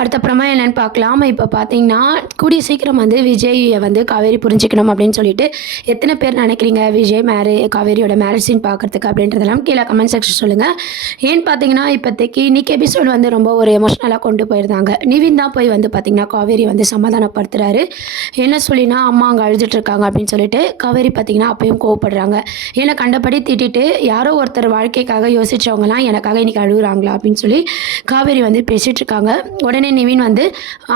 அடுத்தப்புறமா என்னென்னு பார்க்கலாம். இப்போ பார்த்தீங்கன்னா, கூடிய சீக்கிரம் வந்து விஜய வந்து காவேரி புரிஞ்சுக்கணும் அப்படின்னு சொல்லிட்டு, எத்தனை பேர் நினைக்கிறீங்க விஜய் காவேரியோட மேரேஜ் சீன் பார்க்குறதுக்கு அப்படின்றதெல்லாம் கீழே கமெண்ட் செக்ஷன் சொல்லுங்கள். ஏன்னு பார்த்தீங்கன்னா, இப்போதைக்கு இன்னைக்கு எபிசோடு வந்து ரொம்ப ஒரு எமோஷ்னலாக கொண்டு போயிருந்தாங்க. நிவின் தான் போய் வந்து பார்த்தீங்கன்னா, காவேரி வந்து சமாதானப்படுத்துறாரு. என்ன சொல்லினா, அம்மா அங்கே அழுதுட்டுருக்காங்க அப்படின்னு சொல்லிட்டு, காவேரி பார்த்தீங்கன்னா அப்பயும் கோவப்படுறாங்க. என்னை கண்டபடி திட்டிட்டு, யாரோ ஒருத்தர் வாழ்க்கைக்காக யோசிச்சவங்கலாம் எனக்காக இன்னைக்கு அழுகுறாங்களா அப்படின்னு சொல்லி காவேரி வந்து பேசிகிட்டு இருக்காங்க. உடனே நிவின் வந்து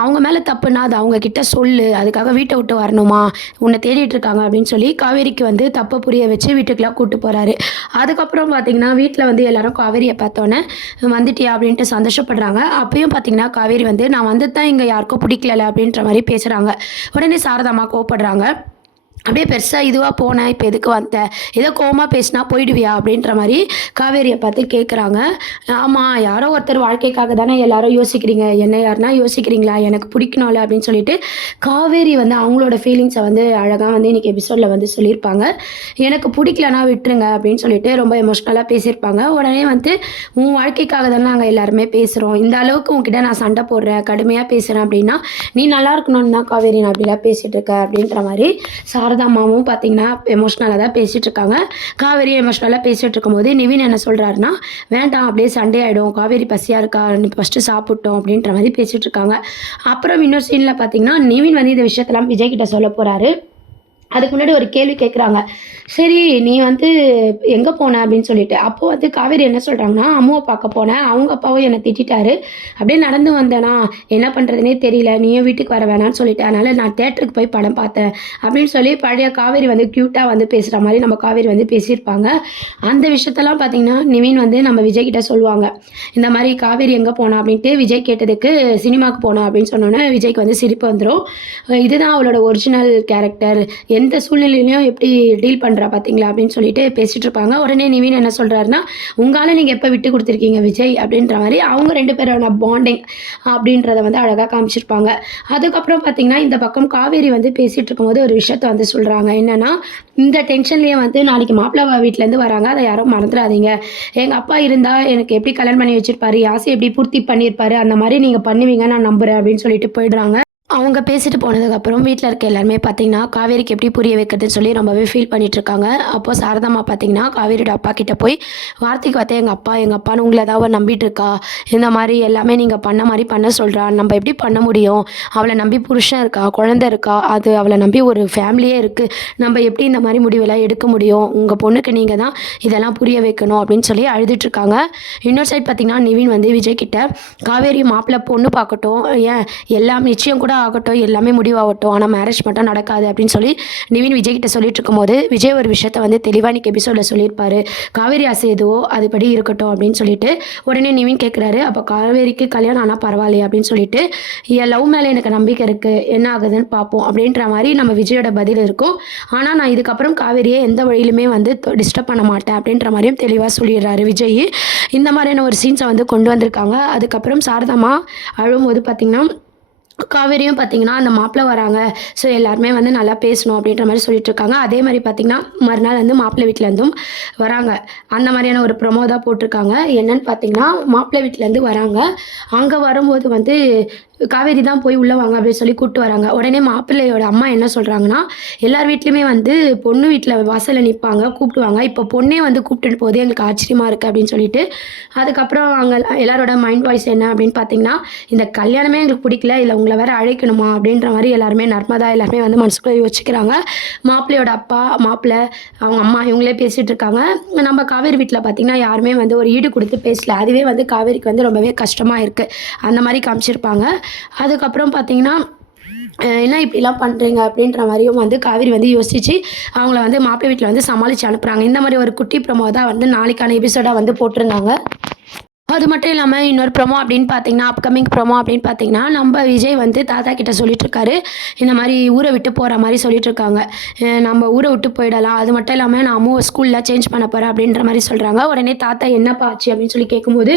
அவங்க மேலே தப்புன்னா அது அவங்க கிட்ட சொல்லு, அதுக்காக வீட்டை விட்டு வரணுமா, உன்னை தேடிட்டு இருக்காங்க அப்படின்னு சொல்லி காவேரிக்கு வந்து தப்பை புரிய வச்சு வீட்டுக்கெலாம் கூப்பிட்டு போகிறாரு. அதுக்கப்புறம் பார்த்தீங்கன்னா வீட்டில் வந்து எல்லாரும் காவேரியை பார்த்தோன்னே வந்துட்டியா அப்படின்ட்டு சந்தோஷப்படுறாங்க. அப்பயும் பார்த்தீங்கன்னா காவேரி வந்து நான் வந்து தான் இங்கே யாருக்கும் பிடிக்கல அப்படின்ற மாதிரி பேசுகிறாங்க. உடனே சாரதாம்மா கோவப்படுறாங்க. அப்படியே பெருசாக இதுவாக போனேன், இப்போ எதுக்கு வந்த, ஏதோ கோவமாக பேசினா போயிடுவியா அப்படின்ற மாதிரி காவேரியை பார்த்து கேட்குறாங்க. ஆமாம், யாரோ ஒருத்தர் வாழ்க்கைக்காக தானே எல்லாரும் யோசிக்கிறீங்க, என்ன யாருன்னா யோசிக்கிறீங்களா, எனக்கு பிடிக்கணும்ல அப்படின்னு சொல்லிட்டு காவேரி வந்து அவங்களோட ஃபீலிங்ஸை வந்து அழகாக வந்து இன்றைக்கி எபிசோடில் வந்து சொல்லியிருப்பாங்க. எனக்கு பிடிக்கலனா விட்டுருங்க அப்படின்னு சொல்லிட்டு ரொம்ப எமோஷ்னலாக பேசியிருப்பாங்க. உடனே வந்து உன் வாழ்க்கைக்காக தானே நாங்கள் எல்லாருமே பேசுகிறோம், இந்த அளவுக்கு உங்ககிட்ட நான் சண்டை போடுறேன், கடுமையாக பேசுகிறேன் அப்படின்னா நீ நல்லா இருக்கணும்னு தான் காவேரி நான் அப்படிலாம் பேசிகிட்டு இருக்கேன் அப்படின்ற மாதிரி சாரதாம்மாவும் பார்த்தீங்கன்னா எமோஷ்னலாக தான் பேசிகிட்டு இருக்காங்க. காவேரி எமோஷ்னலாக பேசிகிட்டு இருக்கும்போது நிவின் என்ன சொல்கிறாருன்னா, வேண்டாம் அப்படியே சண்டே ஆகிடும், காவேரி பசியாக இருக்கா, ஃபஸ்ட்டு சாப்பிட்டோம் அப்படின்ற மாதிரி பேசிகிட்டு இருக்காங்க. அப்புறம் இன்னொரு சீனில் பார்த்தீங்கன்னா நிவின் வந்து இந்த விஷயத்தெல்லாம் விஜய் கிட்ட சொல்ல போகிறாரு. அதுக்கு முன்னாடி ஒரு கேள்வி கேட்குறாங்க. சரி, நீ வந்து எங்கே போன அப்படின்னு சொல்லிட்டு. அப்போது வந்து காவேரி என்ன சொல்கிறாங்கன்னா, அம்மாவை பார்க்க போனேன், அவங்க அப்பாவும் என்னை திட்டாரு, அப்படியே நடந்து வந்தேனா, என்ன பண்ணுறதுனே தெரியல, நீயும் வீட்டுக்கு வர வேணான்னு சொல்லிட்டேன், அதனால் நான் தேட்டருக்கு போய் படம் பார்த்தேன் அப்படின்னு சொல்லி பழைய காவேரி வந்து க்யூட்டாக வந்து பேசுகிற மாதிரி நம்ம காவேரி வந்து பேசியிருப்பாங்க. அந்த விஷயத்தெல்லாம் பார்த்திங்கன்னா நிவின் வந்து நம்ம விஜய் கிட்ட சொல்லுவாங்க. இந்த மாதிரி காவேரி எங்கே போனா அப்படின்ட்டு விஜய் கேட்டதுக்கு சினிமாவுக்கு போனா அப்படின்னு சொன்னோன்னே விஜய்க்கு வந்து சிரிப்பு வந்துடும். இதுதான் அவளோட ஒரிஜினல் கேரக்டர், எந்த சூழ்நிலையிலையும் எப்படி டீல் பண்ணுறா பார்த்தீங்களா அப்படின்னு சொல்லிட்டு பேசிகிட்டு இருப்பாங்க. உடனே நிவின் என்ன சொல்கிறாருன்னா, உங்களால் நீங்கள் எப்போ விட்டு கொடுத்துருக்கீங்க விஜய் அப்படின்ற மாதிரி அவங்க 2 பேரோட பாண்டிங் அப்படின்றத வந்து அழகாக காமிச்சிருப்பாங்க. அதுக்கப்புறம் பார்த்திங்கன்னா இந்த பக்கம் காவேரி வந்து பேசிகிட்டு இருக்கும்போது ஒரு விஷயத்த வந்து சொல்கிறாங்க. என்னென்னா, இந்த டென்ஷன்லேயே வந்து நாளைக்கு மாப்பிள்ளை வீட்டிலேருந்து வராங்க, அதை யாரும் மறந்துடாதீங்க, எங்கள் அப்பா இருந்தால் எனக்கு எப்படி கல்யாணம் பண்ணி வச்சுருப்பாரு, ஆசை எப்படி பூர்த்தி பண்ணியிருப்பாரு, அந்த மாதிரி நீங்கள் பண்ணுவீங்க நான் நம்புகிறேன் அப்படின்னு சொல்லிட்டு போயிடுறாங்க. அவங்க பேசிட்டு போனதுக்கப்புறம் வீட்டில் இருக்க எல்லாருமே பார்த்தீங்கன்னா காவேரிக்கு எப்படி புரிய வைக்கிறதுன்னு சொல்லி ரொம்பவே ஃபீல் பண்ணிகிட்ருக்காங்க. அப்போது சாரதாம்மா பார்த்தீங்கன்னா காவேரியோட அப்பா கிட்டே போய் வார்த்தைக்கு பார்த்தா எங்கள் அப்பான்னு உங்களை ஏதாவது நம்பிட்டு இருக்கா, இந்த மாதிரி எல்லாமே நீங்கள் பண்ண மாதிரி பண்ண சொல்கிறா, நம்ம எப்படி பண்ண முடியும், அவளை நம்பி புருஷன் இருக்கா, குழந்தை இருக்கா, அது அவளை நம்பி ஒரு ஃபேமிலியே இருக்குது, நம்ம எப்படி இந்த மாதிரி முடிவெல்லாம் எடுக்க முடியும், உங்கள் பொண்ணுக்கு நீங்கள் தான் இதெல்லாம் புரிய வைக்கணும் அப்படின்னு சொல்லி அழுதுட்ருக்காங்க. இன்னொரு சைட் பார்த்திங்கன்னா நிவின் வந்து விஜய் கிட்ட காவேரி மாப்பிள்ளை பொண்ணு பார்க்கட்டும், ஏன் எல்லாம் நிச்சயம் கூட ஆகட்டும், எல்லாமே முடிவாகட்டும், ஆனால் மேரேஜ் மட்டும் நடக்காது அப்படின்னு சொல்லி நிவின் விஜய் கிட்ட சொல்லிட்டு இருக்கும்போது விஜய் ஒரு விஷயத்த வந்து தெளிவாக இன்னைக்கு எபிசோடில் சொல்லியிருப்பாரு. காவேரி ஆசை எதுவோ அதுபடி இருக்கட்டும் அப்படின்னு சொல்லிட்டு உடனே நிவின் கேட்குறாரு, அப்போ காவேரிக்கு கல்யாணம் ஆனால் பரவாயில்லையே அப்படின்னு சொல்லிட்டு, என் லவ் மேலே எனக்கு நம்பிக்கை இருக்குது, என்ன ஆகுதுன்னு பார்ப்போம் அப்படின்ற மாதிரி நம்ம விஜயோட பதில் இருக்கும். ஆனால் நான் இதுக்கப்புறம் காவேரியை எந்த வழியிலுமே வந்து டிஸ்டர்ப் பண்ண மாட்டேன் அப்படின்ற மாதிரியும் தெளிவாக சொல்லிடுறாரு விஜய். இந்த மாதிரியான ஒரு சீன்ஸை வந்து கொண்டு வந்திருக்காங்க. அதுக்கப்புறம் சாரதாம்மா அழும்போது பார்த்திங்கன்னா காவேரியும் பார்த்திங்கன்னா அந்த மாப்பிள்ளை வராங்க, ஸோ எல்லாருமே வந்து நல்லா பேசணும் அப்படின்ற மாதிரி சொல்லிட்டு இருக்காங்க. அதே மாதிரி பார்த்திங்கன்னா மறுநாள் வந்து மாப்பிள்ளை வீட்டிலேருந்தும் வராங்க. அந்த மாதிரியான ஒரு ப்ரொமோ தான் போட்டிருக்காங்க. என்னன்னு பார்த்திங்கன்னா மாப்பிள்ளை வீட்டிலேருந்து வராங்க. அங்கே வரும்போது வந்து காவேரி தான் போய் உள்ளே வாங்க அப்படின்னு சொல்லி கூப்பிட்டு வராங்க. உடனே மாப்பிள்ளையோட அம்மா என்ன சொல்கிறாங்கன்னா, எல்லார் வீட்லேயுமே வந்து பொண்ணு வீட்டில் வாசலில் நிற்பாங்க, கூப்பிடுவாங்க, இப்போ பொண்ணே வந்து கூப்பிட்டு போதே எங்களுக்கு ஆச்சரியமாக இருக்குது அப்படின்னு சொல்லிட்டு, அதுக்கப்புறம் அங்கே எல்லாரோட மைண்ட் வாய்ஸ் என்ன அப்படின்னு பார்த்திங்கன்னா, இந்த கல்யாணமே எங்களுக்கு பிடிக்கல, இல்லை உங்களை வேறு அழைக்கணுமா அப்படின்ற மாதிரி எல்லாருமே நர்மதா எல்லாருமே வந்து மனசுக்குள்ளே யோசிக்கிறாங்க. மாப்பிள்ளையோட அப்பா, மாப்பிள்ளை, அவங்க அம்மா இவங்களே பேசிகிட்டு இருக்காங்க. நம்ம காவேரி வீட்டில் பார்த்திங்கன்னா யாருமே வந்து ஒரு ஈடு கொடுத்து பேசல. அதுவே வந்து காவேரிக்கு வந்து ரொம்பவே கஷ்டமாக இருக்குது. அந்த மாதிரி காமிச்சிருப்பாங்க. அதுக்கப்புறம் பார்த்திங்கன்னா என்ன இப்படிலாம் பண்ணுறீங்க அப்படின்ற மாதிரியும் வந்து காவேரி வந்து யோசிச்சு அவங்கள வந்து மாப்பிள்ளை வீட்டில் வந்து சமாளித்து அனுப்புகிறாங்க. இந்த மாதிரி ஒரு குட்டி ப்ரோமோ தான் வந்து நாளைக்கான எபிசோடாக வந்து போட்டிருந்தாங்க. அது மட்டும் இல்லாமல் இன்னொரு ப்ரோமோ அப்படின்னு பார்த்தீங்கன்னா, அப்கமிங் ப்ரோமோ அப்படின்னு பார்த்தீங்கன்னா, நம்ம விஜய் வந்து தாத்தா கிட்ட சொல்லிட்டுருக்காரு, இந்த மாதிரி ஊரை விட்டு போகிற மாதிரி சொல்லிட்டுருக்காங்க. நம்ம ஊரை விட்டு போயிடலாம், அது மட்டும் இல்லாமல் நான் அம்மாவை ஸ்கூலில் சேஞ்ச் பண்ண போகிறேன் அப்படின்ற மாதிரி சொல்கிறாங்க. உடனே தாத்தா என்னப்பா ஆச்சு அப்படின்னு சொல்லி கேட்கும்போது,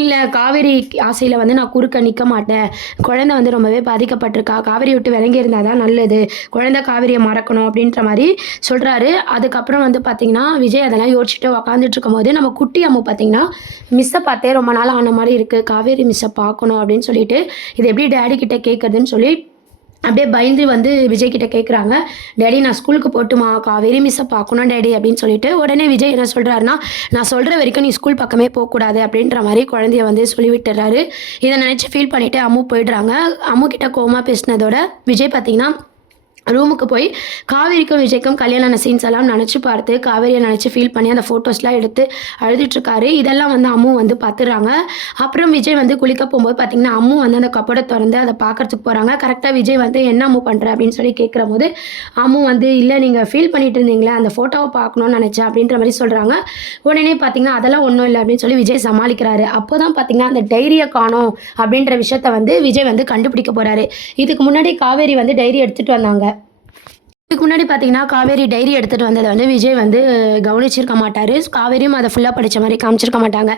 இல்லை காவேரி ஆசையில் வந்து நான் குறுக்க நிற்க மாட்டேன், குழந்தை வந்து ரொம்பவே பாதிக்கப்பட்டிருக்கா, காவேரி விட்டு விளங்கி இருந்தால் தான் நல்லது, குழந்தை காவேரியை மறக்கணும் அப்படின்ற மாதிரி சொல்கிறாரு. அதுக்கப்புறம் வந்து பார்த்திங்கன்னா விஜய் அதெல்லாம் யோசிச்சுட்டு உக்காந்துட்டு இருக்கும்போது நம்ம குட்டி அம்மா பார்த்திங்கன்னா மிஸ்ஸை பார்த்து பார்த்தே ரொம்ப நாள் ஆன மாதிரி இருக்குது, காவேரி மிஸ்ஸை பார்க்கணும் அப்படின்னு சொல்லிட்டு இது எப்படி டேடி கிட்ட கேட்குறதுன்னு சொல்லி அப்படியே பயந்து வந்து விஜய் கிட்ட கேட்குறாங்க. டேடி நான் ஸ்கூலுக்கு போட்டுமா, காவேரி மிஸ்ஸை பார்க்கணும் டேடி அப்படின்னு சொல்லிட்டு. உடனே விஜய் என்ன சொல்கிறாருன்னா, நான் சொல்கிற வரைக்கும் நீ ஸ்கூல் பக்கமே போகக்கூடாது அப்படின்ற மாதிரி குழந்தைய வந்து சொல்லி விட்டுறாரு. இதை நினச்சி ஃபீல் பண்ணிவிட்டு அம்மு போயிடுறாங்க. அம்மு கிட்ட கோமா பேசினதோட விஜய் பார்த்திங்கன்னா ரூமுக்கு போய் காவேரிக்கும் விஜய்க்கும் கல்யாண சீன்ஸ் எல்லாம் நினச்சி பார்த்து காவேரியை நினச்சி ஃபீல் பண்ணி அந்த ஃபோட்டோஸ்லாம் எடுத்து அழுதுட்ருக்காரு. இதெல்லாம் வந்து அம்மு வந்து பார்த்துடுறாங்க. அப்புறம் விஜய் வந்து குளிக்க போகும்போது பார்த்திங்கன்னா அம்மு வந்து அந்த கப்போட திறந்து அதை பார்க்கறதுக்கு போகிறாங்க. கரெக்டாக விஜய் வந்து என்ன அம்மு பண்ணுற அப்படின்னு சொல்லி கேட்குற போது அம்மு வந்து இல்லை நீங்கள் ஃபீல் பண்ணிட்டு இருந்தீங்களே அந்த ஃபோட்டோவை பார்க்கணும்னு நினச்சேன் அப்படின்ற மாதிரி சொல்கிறாங்க. உடனே பார்த்திங்கன்னா அதெல்லாம் ஒன்றும் இல்லை அப்படின்னு சொல்லி விஜய் சமாளிக்கிறாரு. அப்போ தான் பார்த்திங்கன்னா அந்த டைரியை காணோம் அப்படின்ற விஷயத்த வந்து விஜய் வந்து கண்டுபிடிக்க போகிறாரு. இதுக்கு முன்னாடி காவேரி வந்து டைரி எடுத்துகிட்டு வந்தாங்க. இதுக்கு முன்னாடி பார்த்தீங்கன்னா காவேரி டைரி எடுத்துகிட்டு வந்ததை வந்து விஜய் வந்து கவனிச்சிருக்க மாட்டார். காவேரியும் அதை ஃபுல்லாக படித்த மாதிரி காமிச்சிருக்க மாட்டாங்க.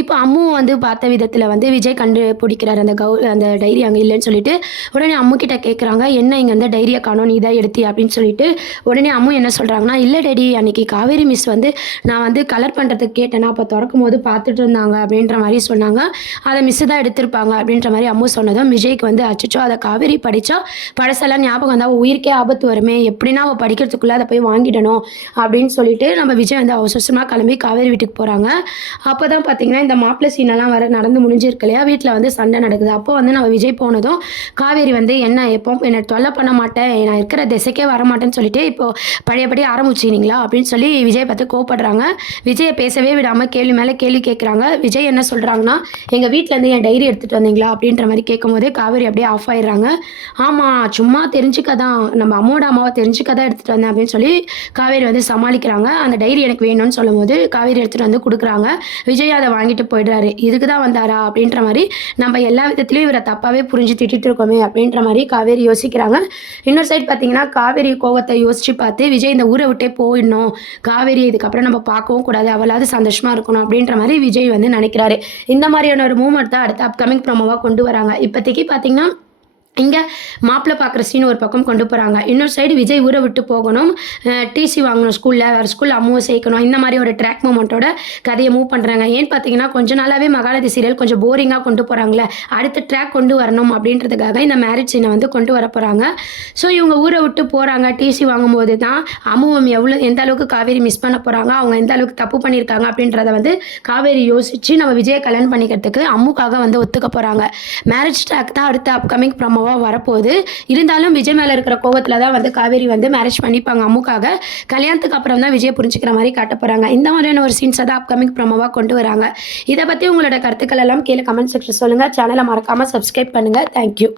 இப்போ அம்மு வந்து பார்த்த விதத்தில் வந்து விஜய் கண்டுபிடிக்கிறார் அந்த டைரி அங்கே இல்லைன்னு சொல்லிட்டு. உடனே அம்மு கிட்ட கேட்குறாங்க, என்ன இங்கே வந்து டைரியை காணோம் நீ தான் எடுத்தி அப்படின்னு சொல்லிட்டு. உடனே அம்மு என்ன சொல்கிறாங்கன்னா, இல்லை டேடி அன்றைக்கி காவேரி மிஸ் வந்து நான் வந்து கலர் பண்ணுறதுக்கு கேட்டேன்னா அப்போ திறக்கும் போது பார்த்துட்டு இருந்தாங்க அப்படின்ற மாதிரி சொன்னாங்க. அதை மிஸ்ஸு தான் எடுத்திருப்பாங்க அப்படின்ற மாதிரி அம்மு சொன்னதும் விஜய்க்கு வந்து அச்சோ அதை காவேரி படித்தா பழசெல்லாம் ஞாபகம் வந்தால் உயிருக்கே ஆபத்து வருமே, எப்படின்னா அவள் படிக்கிறதுக்குள்ளே அதை போய் வாங்கிடணும் அப்படின்னு சொல்லிட்டு நம்ம விஜய் வந்து அவசரமாக கிளம்பி காவேரி வீட்டுக்கு போகிறாங்க. அப்போ தான் பார்த்திங்கன்னா இந்த மாப்பிள்ளை சீனெல்லாம் நடந்து முடிஞ்சிருக்கு இல்லையா, வீட்டில் வந்து சண்டை நடக்குது. அப்போ வந்து நம்ம விஜய் போனதும் காவேரி வந்து என்ன எப்போ என்னை தொல்லை பண்ண மாட்டேன், நான் இருக்கிற திசைக்கே வரமாட்டேன்னு சொல்லிட்டு இப்போது பழையபடி ஆரம்பிச்சிங்களா அப்படின்னு சொல்லி விஜய் பார்த்து கோவப்படுறாங்க. விஜயை பேசவே விடாமல் கேள்வி மேலே கேள்வி கேட்குறாங்க. விஜய் என்ன சொல்கிறாங்கன்னா, எங்கள் வீட்டிலேருந்து என் டைரி எடுத்துகிட்டு வந்தீங்களா அப்படின்ற மாதிரி கேட்கும்போதே காவேரி அப்படியே ஆஃப் ஆயிடுறாங்க. ஆமாம் சும்மா தெரிஞ்சுக்க தான், நம்ம அம்மாவோட அம்மாவை தெரிஞ்சுக்க தான் எடுத்துகிட்டு வந்தேன் அப்படின்னு சொல்லி காவேரி வந்து சமாளிக்கிறாங்க. அந்த டைரி எனக்கு வேணும்னு சொல்லும் போது காவேரி எடுத்துகிட்டு வந்து கொடுக்குறாங்க. விஜய் அதை வாங்கிட்டு போயிடுறாரு. இதுக்கு தான் வந்தாரா அப்படின்ற மாதிரி நம்ம எல்லா விதத்துலையும் இவரை தப்பாகவே புரிஞ்சு திட்டிட்டு இருக்கோமே அப்படின்ற மாதிரி காவேரி யோசிக்கிறாங்க. இன்னொரு சைட் பார்த்தீங்கன்னா காவேரி கோவத்தை யோசித்து பார்த்து விஜய் இந்த ஊரை விட்டே போயிடணும், காவேரி இதுக்கப்புறம் நம்ம பார்க்கவும் கூடாது, அவளாவது சந்தோஷமாக இருக்கணும் அப்படின்ற மாதிரி விஜய் வந்து நினைக்கிறாரு. இந்த மாதிரியான ஒரு மூமெண்ட் தான் அடுத்த அப்கமிங் ப்ரோமோவாக கொண்டு வராங்க. இப்போதைக்கு பார்த்தீங்கன்னா இங்கே மாப்பிள்ளை பார்க்குற சீன் ஒரு பக்கம் கொண்டு போகிறாங்க. இன்னொரு சைடு விஜய் ஊரை விட்டு போகணும், டிசி வாங்கணும், ஸ்கூலில் வேறு ஸ்கூலில் அம்முவை சேர்க்கணும், இந்த மாதிரி ஒரு ட்ராக் மூமெண்ட்டோட கதையை மூவ் பண்ணுறாங்க. ஏன்னு பார்த்தீங்கன்னா கொஞ்ச நாளாகவே மகாநதி சீரியல் கொஞ்சம் போரிங்காக கொண்டு போகிறாங்களே, அடுத்த ட்ராக் கொண்டு வரணும் அப்படின்றதுக்காக இந்த மேரேஜ் சீனை வந்து கொண்டு வர போகிறாங்க. ஸோ இவங்க ஊரை விட்டு போகிறாங்க. டிசி வாங்கும்போது தான் அம்முவம் எந்த அளவுக்கு காவேரி மிஸ் பண்ண போகிறாங்க, அவங்க எந்த அளவுக்கு தப்பு பண்ணியிருக்காங்க அப்படின்றத வந்து காவேரி யோசித்து நம்ம விஜயை கல்யாணம் பண்ணிக்கிறதுக்கு அம்முக்காக வந்து ஒத்துக்க போகிறாங்க. மேரேஜ் ட்ராக் தான் அடுத்த அப்கமிங் ப்ரோமோ வரப்போகுது. இருந்தாலும் விஜய் மேலே இருக்கிற கோவத்தில் தான் வந்து காவேரி வந்து மேரேஜ் பண்ணிப்பாங்க அம்முக்காக. கல்யாணத்துக்கு அப்புறம் தான் விஜய் புரிஞ்சுக்கிற மாதிரி காட்ட போகிறாங்க. இந்த மாதிரியான ஒரு சீன்ஸை தான் அப்கமிங் ப்ரோமோவாக கொண்டு வராங்க. இதை பற்றி உங்களோட கருத்துக்கள் எல்லாம் கீழே கமெண்ட் செக்ஷன் சொல்லுங்கள். சேனலை மறக்காமல் சப்ஸ்கிரைப் பண்ணுங்கள். தேங்க்யூ.